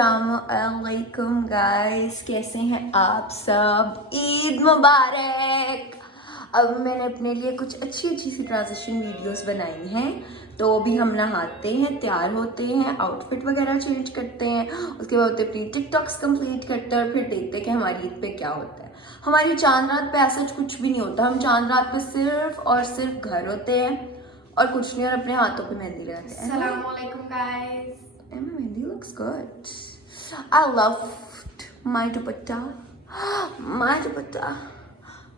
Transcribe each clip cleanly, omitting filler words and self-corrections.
अस्सलामुअलैकुम गाइस, कैसे हैं आप सब? ईद मुबारक। अब मैंने अपने लिए कुछ अच्छी अच्छी सी ट्रांजिशन वीडियोस बनाई हैं। तो अभी हम नहाते हैं, तैयार होते हैं, आउटफिट वगैरह चेंज करते हैं, उसके बाद होते अपनी टिकटॉक्स कंप्लीट करते हैं और फिर देखते हैं कि हमारी ईद पे क्या होता है। हमारी चांद रात पे ऐसा कुछ भी नहीं होता। हम चांद रात पे सिर्फ और सिर्फ घर होते हैं और कुछ नहीं, और अपने हाथों पे मेहंदी लगाते हैं। Assalamualaikum guys. Emma Mehendi looks good. I loved my dupatta. My dupatta.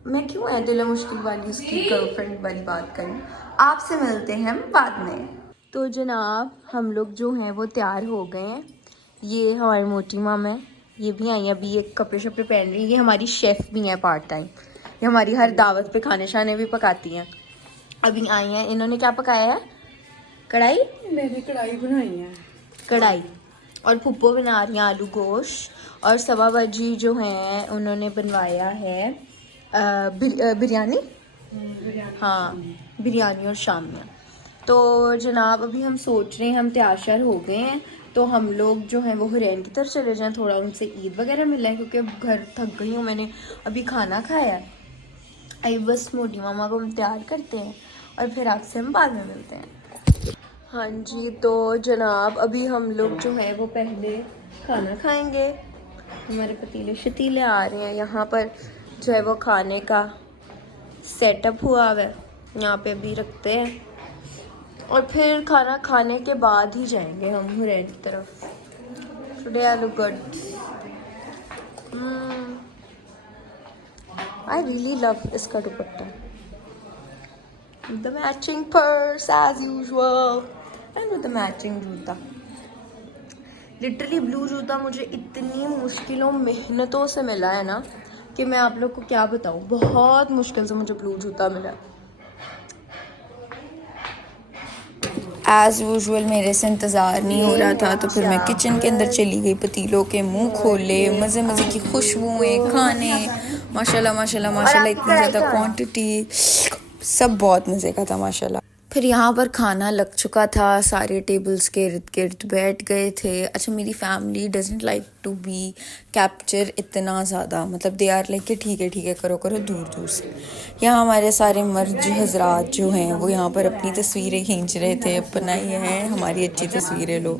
मैं क्यों है दिल मुश्किल वाली उसकी गर्लफ्रेंड वाली बात करूं? आपसे मिलते हैं बाद में। तो जनाब हम लोग जो हैं वो तैयार हो गए हैं। ये हमारी मोटी माम है, ये भी आई है, अभी ये कपड़े शपड़े पहन रही है। ये हमारी शेफ़ भी है पार्ट टाइम, ये हमारी हर दावत पे खाने शाने भी पकाती हैं। अभी आई हैं, इन्होंने क्या पकाया है? कढ़ाई। मैंने कढ़ाई बनाई है। कढ़ाई और फुप्पो बना रही हैं आलू गोश्त, और सवा भाजी जो हैं उन्होंने बनवाया है बिरयानी। हाँ, बिरयानी और शामिया। तो जनाब अभी हम सोच रहे हैं, हम तैयार श्यार हो गए हैं, तो हम लोग जो हैं वो हुरैन की तरफ चले जाएं, थोड़ा उनसे ईद वगैरह मिला है, क्योंकि अब घर थक गई हूँ, मैंने अभी खाना खाया है। अभी बस मोटी मामा को हम तैयार करते हैं और फिर आपसे हम बाद में मिलते हैं। हाँ जी, तो जनाब अभी हम लोग जो है वो पहले खाना खाएंगे। हमारे पतीले शतीले आ रहे हैं, यहाँ पर जो है वो खाने का सेटअप हुआ हुआ है, यहाँ पे अभी रखते हैं और फिर खाना खाने के बाद ही जाएंगे हम हुरैन की तरफ। Today I look good. I really love इसका दुपट्टा। The matching purse as usual and with the matching जूता। लिटरली ब्लू जूता मुझे इतनी मुश्किलों मेहनतों से मिला है ना कि मैं आप लोग को क्या बताऊँ, बहुत मुश्किल से मुझे ब्लू जूता मिला। एज यूजुअल मेरे से इंतज़ार नहीं हो रहा था, तो फिर मैं किचन के अंदर चली गई, पतीलों के मुंह खोले, मज़े मज़े की खुशबुएं, खाने, माशाल्लाह माशाल्लाह माशाल्लाह, इतनी ज़्यादा क्वांटिटी, सब बहुत मज़े का था माशाल्लाह। फिर यहाँ पर खाना लग चुका था, सारे टेबल्स के इर्द गिर्द बैठ गए थे। अच्छा, मेरी family doesn't like to be capture इतना ज़्यादा, मतलब दे आर लाइक कि ठीक है करो दूर दूर से। यहाँ हमारे सारे मर्द हजरात जो हैं वो यहाँ पर अपनी तस्वीरें खींच रहे थे, अपना ये हैं हमारी अच्छी तस्वीरें लो।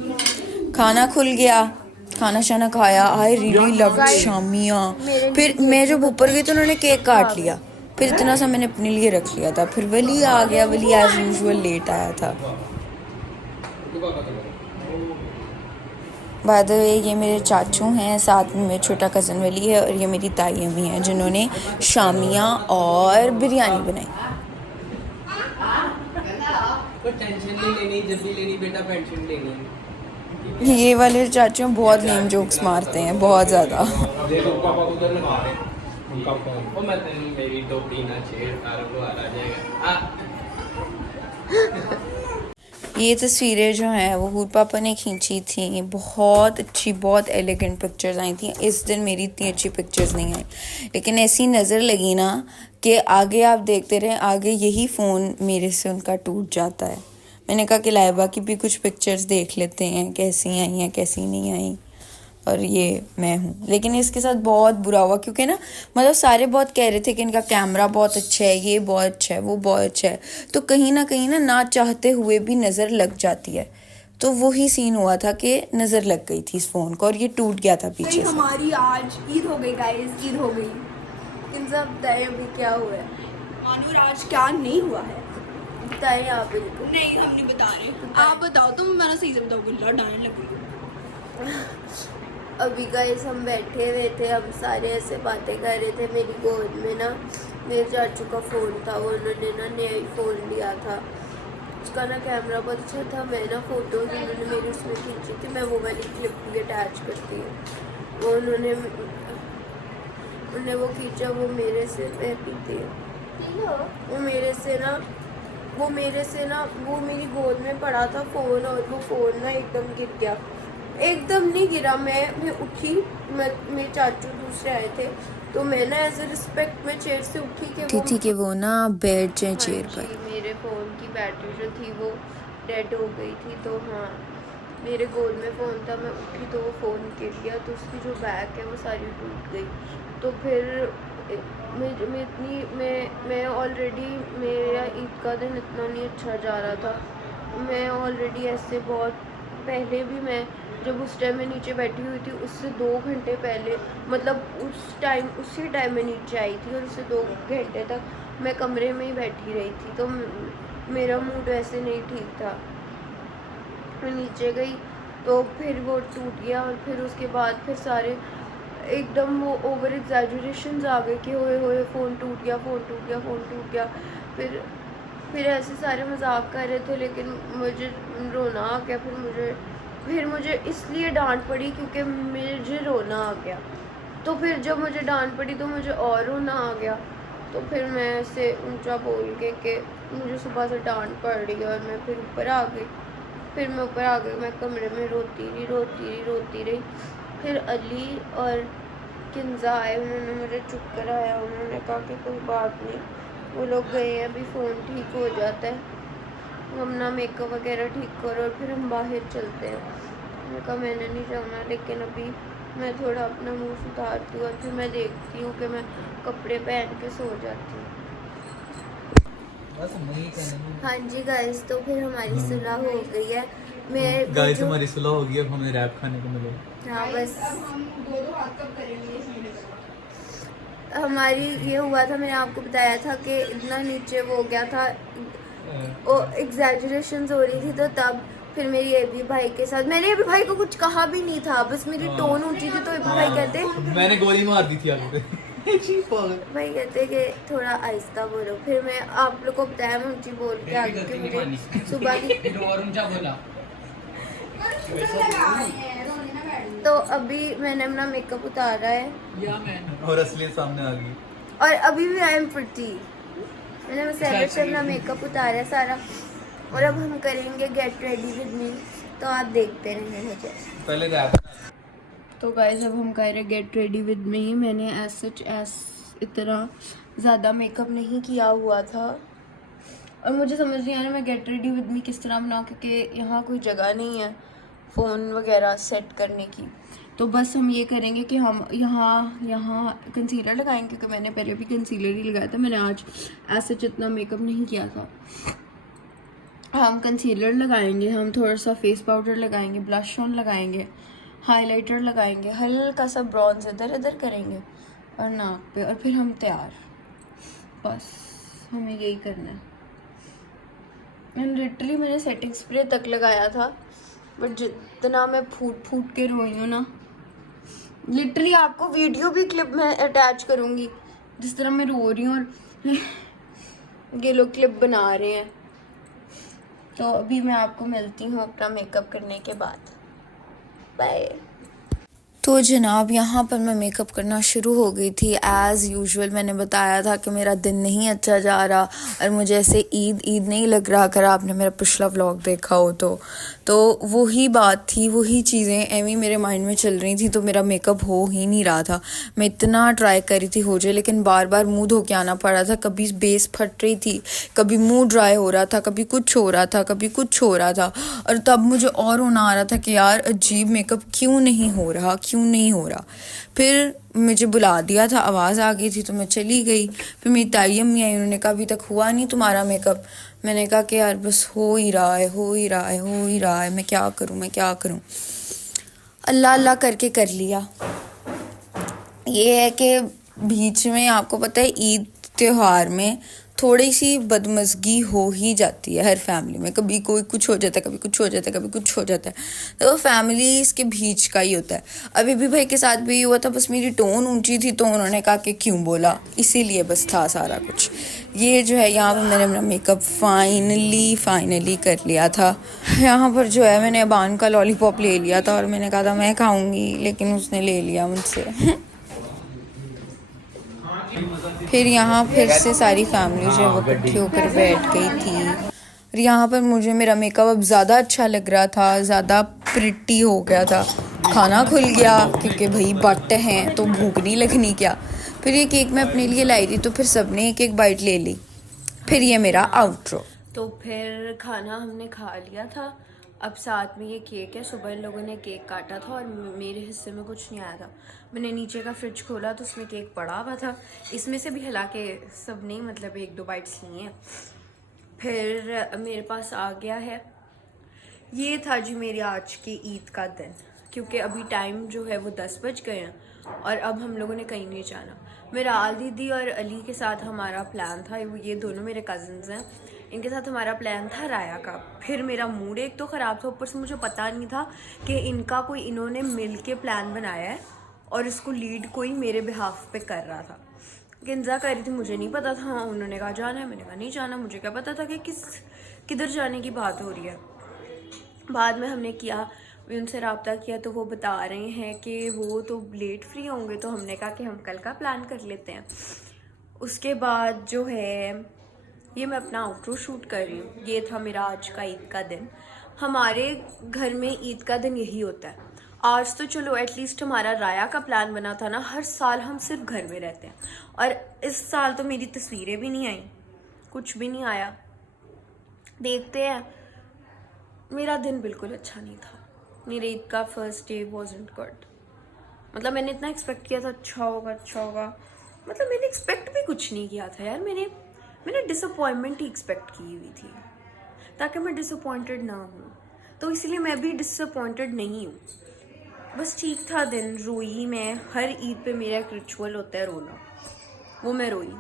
खाना खुल गया, खाना शाना खाया। I really love Shamiya. फिर मैं जब ऊपर गई तो उन्होंने केक काट लिया, फिर इतना सा मैंने अपने लिए रख लिया था। फिर वली आ गया, वली एज यूजुअल लेट आया था। बाय द वे ये मेरे चाचू हैं, साथ में मेरा छोटा कज़न वली है, और ये मेरी ताई अम्मी हैं जिन्होंने शामिया और बिरयानी बनाई। टेंशन नहीं लेनी, जब भी लेनी बेटा पेंशन लेनी। ये वाले चाचू बहुत लेम जोक्स मारते हैं, बहुत ज़्यादा। ये तस्वीरें जो हैं वो हूर पापा ने खींची थी, बहुत अच्छी, बहुत एलिगेंट पिक्चर्स आई थी। इस दिन मेरी इतनी अच्छी पिक्चर्स नहीं आई, लेकिन ऐसी नज़र लगी ना कि आगे आप देखते रहें, आगे यही फ़ोन मेरे से उनका टूट जाता है। मैंने कहा कि लाइबा की भी कुछ पिक्चर्स देख लेते हैं, कैसी आई हैं कैसी नहीं आई, और ये मैं हूँ। लेकिन इसके साथ बहुत बुरा हुआ, क्योंकि ना मतलब सारे बहुत कह रहे थे कि इनका कैमरा बहुत अच्छा है, ये बहुत अच्छा है, वो बहुत अच्छा है, तो कहीं ना चाहते हुए भी नज़र लग जाती है। तो वही सीन हुआ था कि नज़र लग गई थी इस फ़ोन को और ये टूट गया था पीछे से। हमारी आज ईद हो गई गाइस, ईद हो गई। इन सब बताएं अभी क्या हुआ है। मानूर आज क्या नहीं हुआ है, बताएं आप बिल्कुल। नहीं, हम नहीं बता रहे, आप बताओ। तुम मैंने सही से बताओ, डालने लगी। अभी गाइस हम बैठे हुए थे, हम सारे ऐसे बातें कर रहे थे। मेरी गोद में ना मेरे चाचू का फ़ोन था, वो उन्होंने ना नया ही फ़ोन लिया था, उसका ना कैमरा बहुत अच्छा था। मैं ना फ़ोटोज़ उन्होंने मेरी उसमें खींची थी, मैं वो वाली क्लिप भी अटैच करती हूँ। वो उन्होंने वो खींचा, वो मेरे से पीती है, वो मेरे से ना वो मेरी गोद में पड़ा था फ़ोन, और वो फ़ोन ना एकदम गिर गया। एकदम नहीं गिरा, मैं उठी, मेरे चाचू दूसरे आए थे, तो मैं ना एज ए रिस्पेक्ट में चेयर से उठी कि वो ना बैठ जाए चेयर पर। मेरे फ़ोन की बैटरी जो थी वो डेड हो गई थी, तो हाँ मेरे गोद में फ़ोन था, मैं उठी तो वो फ़ोन गिर गया, तो उसकी जो बैक है वो सारी टूट गई। तो फिर मैं ऑलरेडी मेरा ईद का दिन इतना नहीं अच्छा जा रहा था। मैं ऑलरेडी ऐसे बहुत पहले भी मैं जब उस टाइम मैं नीचे बैठी हुई थी उससे 2 घंटे पहले, मतलब उसी टाइम मैं नीचे आई थी और उससे 2 घंटे तक मैं कमरे में ही बैठी रही थी। तो मेरा मूड वैसे नहीं ठीक था। मैं नीचे गई तो फिर वो टूट गया और फिर उसके बाद फिर सारे एकदम वो ओवर एग्जैजरेशंस आ गए कि होए फ़ोन टूट गया, फ़ोन टूट गया, फ़ोन टूट गया। फिर ऐसे सारे मजाक कर रहे थे, लेकिन मुझे रोना आ गया। फिर मुझे इसलिए डांट पड़ी क्योंकि मुझे रोना आ गया। तो फिर जब मुझे डांट पड़ी तो मुझे और रोना आ गया। तो फिर मैं ऐसे ऊंचा बोल के कि मुझे सुबह से डांट पड़ रही है, और मैं फिर ऊपर आ गई। फिर मैं ऊपर आ गई, मैं कमरे में रोती रही। फिर अली और किंजा आए, उन्होंने मुझे चुप कराया। उन्होंने कहा कि कोई बात नहीं, वो लोग गए हैं, अभी फ़ोन ठीक हो जाता है, हम ना मेकअप वगैरह ठीक करो और फिर हम बाहर चलते हैं। मैंने कहा मैंने नहीं जाना, लेकिन अभी मैं थोड़ा अपना मुँह सुधारती हूँ और फिर मैं देखती हूँ कि मैं कपड़े पहन के सो जाती हूँ। हाँ जी गाइस, तो फिर हमारी सुलह हो गई है। मैं गाइस हमारी सुलह हो गई, अब हमें रैप खाने को मिलेगा। हाँ बस हम दो हाथ कब करेंगे हमारी ये हुआ था, मैंने आपको बताया था कि इतना नीचे वो हो गया था, वो एग्जैजरेशंस हो रही थी। तो तब फिर मेरी एबी भाई के साथ, मैंने एबी भाई को कुछ कहा भी नहीं था, बस मेरी टोन ऊंची थी। तो एबी भाई कहते मैंने गोली मार दी थी आगे भाई कहते कि थोड़ा आहिस्ता बोलो। फिर मैं आप लोग को बताया, मैं ऊंची बोल के आ गई कि मुझे सुबह की। और ऊंचा बोला। तो अभी मैंने अपना मेकअप उतारा है और असलियत सामने आ गई। और अभी भी आई एम प्रिटी। मैंने बस एडिट से अपना मेकअप उतारा है सारा, और अब हम करेंगे गेट रेडी विद मी। तो आप देखते रहेंगे मुझे। पहले रैप। तो गाइस अब हम कह रहे गेट रेडी विद मी। मैंने इतना ज़्यादा मेकअप नहीं किया हुआ था, और मुझे समझ नहीं आ रहा मैं गेट रेडी विद मी किस तरह बनाऊँ, क्योंकि यहाँ कोई जगह नहीं है फ़ोन वगैरह सेट करने की। तो बस हम ये करेंगे कि हम यहाँ कंसीलर लगाएंगे, क्योंकि मैंने पहले भी कंसीलर ही लगाया था। मैंने आज ऐसे जितना मेकअप नहीं किया था। हम कंसीलर लगाएंगे, हम थोड़ा सा फेस पाउडर लगाएंगे, ब्लश ऑन लगाएंगे, हाइलाइटर लगाएंगे, हल्का सा ब्रॉन्ज इधर इधर करेंगे और नाक पे, और फिर हम तैयार। बस हमें यही करना है। एंड लिटरली मैंने सेटिंग स्प्रे तक लगाया था, बट जितना मैं फूट के रोई हूँ ना, लिटरली आपको वीडियो भी क्लिप में अटैच करूँगी जिस तरह मैं रो रही हूँ, और ये लोग क्लिप बना रहे हैं। तो अभी मैं आपको मिलती हूँ अपना मेकअप करने के बाद। बाय। तो जनाब यहाँ पर मैं मेकअप करना शुरू हो गई थी। एज़ यूजुअल मैंने बताया था कि मेरा दिन नहीं अच्छा जा रहा, और मुझे ऐसे ईद नहीं लग रहा। अगर आपने मेरा पिछला व्लॉग देखा हो तो वही बात थी, वही चीज़ें एवं मेरे माइंड में चल रही थी। तो मेरा मेकअप हो ही नहीं रहा था। मैं इतना ट्राई कर रही थी हो जाए, लेकिन बार बार मुँह धो के आना पड़ा था। कभी बेस फट रही थी, कभी मुँह ड्राई हो रहा था, कभी कुछ हो रहा था, कभी कुछ हो रहा था। और तब मुझे और होना आ रहा था कि यार अजीब मेकअप क्यों नहीं हो रहा। फिर मुझे बुला दिया था, आवाज़ आ गई थी, तो मैं चली गई। फिर मेरी ताई अम्मी आई, उन्होंने कहा अभी तक हुआ नहीं तुम्हारा मेकअप। मैंने कहा कि यार बस हो ही रहा है, मैं क्या करूं। अल्लाह अल्लाह करके कर लिया। ये है कि बीच में आपको पता है ईद त्योहार में थोड़ी सी बदमज़गी हो ही जाती है हर फैमिली में। कभी कोई कुछ हो जाता है, कभी कुछ हो जाता है। तो फैमिली इसके बीच का ही होता है। अभी भी भाई के साथ भी हुआ था, बस मेरी टोन ऊंची थी तो उन्होंने कहा कि क्यों बोला, इसीलिए बस था सारा कुछ। ये जो है यहाँ पर मैंने अपना मेकअप फाइनली कर लिया था। यहाँ पर जो है मैंने अबान का लॉलीपॉप ले लिया था, और मैंने कहा था मैं खाऊंगी, लेकिन उसने ले लिया मुझसे। फिर यहाँ फिर से सारी फैमिली जो है वो इकट्ठी होकर बैठ गई थी। और यहाँ पर मुझे मेरा मेकअप अब ज़्यादा अच्छा लग रहा था, ज़्यादा प्रिटी हो गया था। खाना खुल गया क्योंकि भाई बट हैं तो भूख नहीं लगनी क्या। फिर ये केक मैं अपने लिए लाई थी, तो फिर सबने एक बाइट ले ली। फिर ये मेरा आउट्रो। तो फिर खाना हमने खा लिया था। अब साथ में ये केक है। सुबह इन लोगों ने केक काटा था और मेरे हिस्से में कुछ नहीं आया था। मैंने नीचे का फ्रिज खोला तो उसमें केक पड़ा हुआ था। इसमें से भी हालांकि सब नहीं, मतलब 1-2 बाइट्स लिए हैं। फिर मेरे पास आ गया है। ये था जी मेरी आज की ईद का दिन, क्योंकि अभी टाइम जो है वो 10 बज गए हैं और अब हम लोगों ने कहीं नहीं जाना। मेरा आल दीदी और अली के साथ हमारा प्लान था, ये दोनों मेरे कज़न्स हैं, इनके साथ हमारा प्लान था राया का। फिर मेरा मूड एक तो ख़राब था, ऊपर से मुझे पता नहीं था कि इन्होंने मिल के प्लान बनाया है और इसको लीड कोई मेरे बिहाफ पे कर रहा था। किंजा कह रही थी, मुझे नहीं पता था। उन्होंने कहा जाना है, मैंने कहा नहीं जाना। मुझे क्या पता था कि किधर जाने की बात हो रही है। बाद में हमने किया, उनसे रब्ता किया तो वो बता रहे हैं कि वो तो लेट फ्री होंगे, तो हमने कहा कि हम कल का प्लान कर लेते हैं। उसके बाद जो है ये मैं अपना आउटरो शूट कर रही हूँ। ये था मेरा आज का ईद का दिन। हमारे घर में ईद का दिन यही होता है। आज तो चलो एटलीस्ट हमारा राया का प्लान बना था ना, हर साल हम सिर्फ घर में रहते हैं और इस साल तो मेरी तस्वीरें भी नहीं आई, कुछ भी नहीं आया। देखते हैं। मेरा दिन बिल्कुल अच्छा नहीं था। मेरे ईद का फर्स्ट डे वॉजंट गुड। मतलब मैंने इतना एक्सपेक्ट किया था अच्छा होगा। मतलब मैंने एक्सपेक्ट भी कुछ नहीं किया था यार। मैंने डिसअपॉइंटमेंट ही एक्सपेक्ट की हुई थी ताकि मैं डिसअपॉइंटेड ना हूँ, तो इसलिए मैं भी डिसअपॉइंटेड नहीं हूँ। बस ठीक था दिन। रोई मैं। हर ईद पे मेरा एक रिचुअल होता है रोना, वो मैं रोई।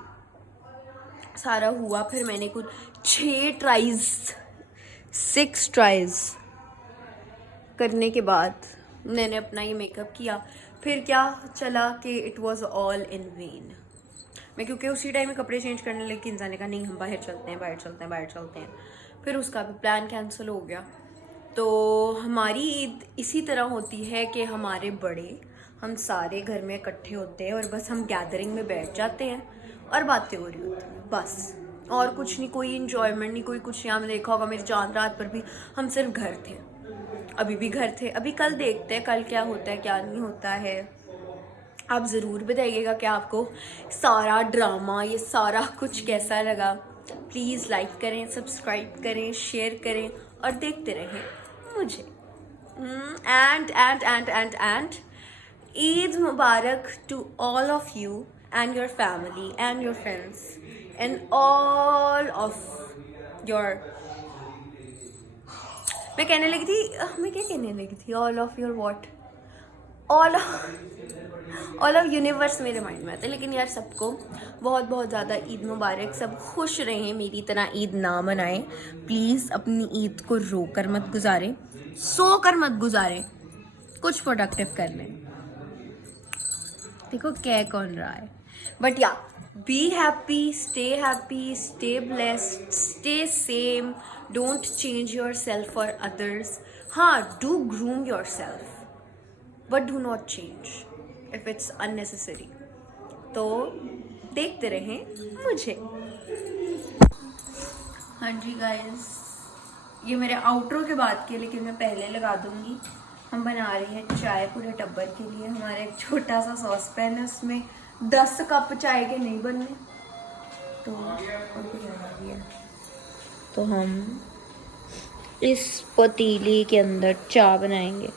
सारा हुआ। फिर मैंने कुछ 6 ट्राइज करने के बाद मैंने अपना ये मेकअप किया। फिर क्या चला कि it was all in when. मैं क्योंकि उसी टाइम में कपड़े चेंज करने लगी, इंसान ने कहा नहीं हम बाहर चलते हैं। फिर उसका भी प्लान कैंसिल हो गया। तो हमारी ईद इसी तरह होती है कि हमारे बड़े हम सारे घर में इकट्ठे होते हैं और बस हम गैदरिंग में बैठ जाते हैं और बातें हो रही होती हैं, बस। और कुछ नहीं, कोई इन्जॉयमेंट नहीं, कोई कुछ। यहाँ में देखा होगा मेरी चांद रात पर भी हम सिर्फ घर थे, अभी भी घर थे। अभी कल देखते हैं कल क्या होता है क्या नहीं होता है। आप ज़रूर बताइएगा कि आपको सारा ड्रामा, ये सारा कुछ कैसा लगा। प्लीज़ लाइक करें, सब्सक्राइब करें, शेयर करें और देखते रहें मुझे। And Eid Mubarak to all of you and your family and your friends and all of your. मैं क्या कहने लगी थी all of your what, all of universe मेरे माइंड में आता है। लेकिन यार सबको बहुत बहुत ज़्यादा ईद मुबारक। सब खुश रहें, मेरी तरह ईद ना मनाएं प्लीज़। अपनी ईद को रो कर मत गुजारें, सो कर मत गुजारें, कुछ प्रोडक्टिव कर लें। देखो क्या कौन रहा है। But yeah be happy, stay blessed, stay same, don't change yourself for others. हाँ, do groom yourself but do not change if it's unnecessary। तो देखते रहें मुझे। हाँ जी गाइस, ये मेरे आउटरो के बाद के, लेकिन मैं पहले लगा दूंगी। हम बना रहे हैं चाय पूरे टब्बर के लिए। हमारा एक छोटा सा सॉस पैन है, उसमें 10 कप चाय के नहीं बनने, तो हम इस पतीली के अंदर चाय बनाएंगे।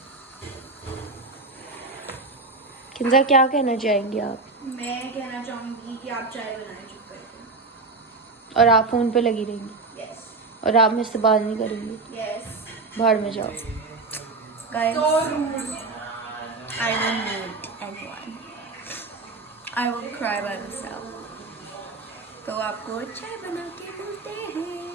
किंजा क्या कहना चाहेंगे आप? मैं कहना चाहूंगी कि आप चाय बनाएं चुप करके। और आप फोन पे लगी रहेंगी? यस। और आप मुझसे बात नहीं करेंगी? यस। बाहर में जाओ guys. I don't need anyone. I will cry by myself. तो आपको चाय बना के मिलते हैं।